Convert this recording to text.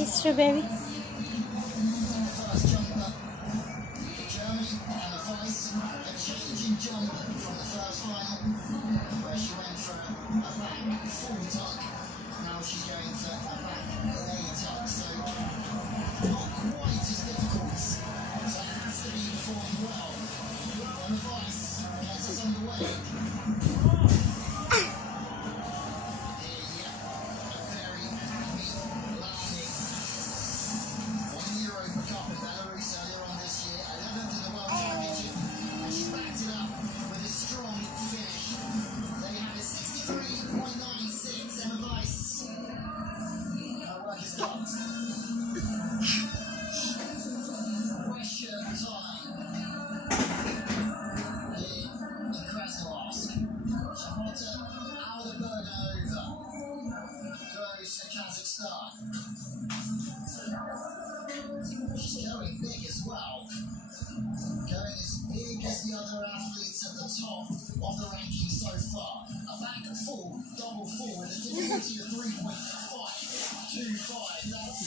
History, baby. First jumper for Germany, Emma Weiss, a change in jump from the first final, where she went for a back full tuck. Now she's going for a back lay tuck, so not quite as difficult. So it has to be performed well. Emma Weiss gets us underway. She's going big as well. Going as big as the other athletes at the top of the ranking so far. A back full, double full with a difficulty of 3.525. That's